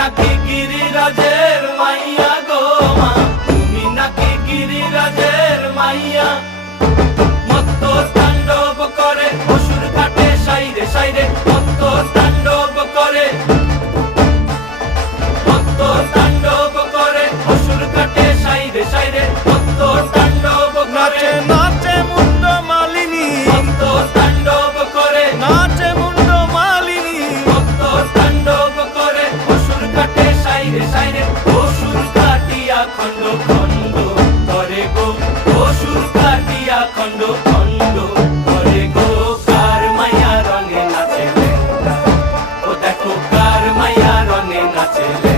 নাকি গিরিরাজের মাইয়া গো মা, তুমি নাকি গিরিরাজের মাইয়া। মত্ত তাণ্ডব করে অসুর কাটে সাইরে সাইরে, মত্ত তাণ্ডব করে, মত্ত তাণ্ডব করে অসুর কাটে সাইরে সাইরে, মত্ত তাণ্ডব করে। নাচে মুন্ড মালিনী, মত্ত তাণ্ডব করে, নাচে মুন্ড মালিনী, মত্ত তাণ্ডব করে অসুর কাটে সাইরে সাইরে, অসুর কাটিয়া খণ্ড খণ্ড করে গো, অসুর কাটিয়া খণ্ড খণ্ড করে গো। কার মায়া রঙে নাচে লেঙ্গা, ও দেখো কার মায়া রঙে নাচে লেঙ্গা।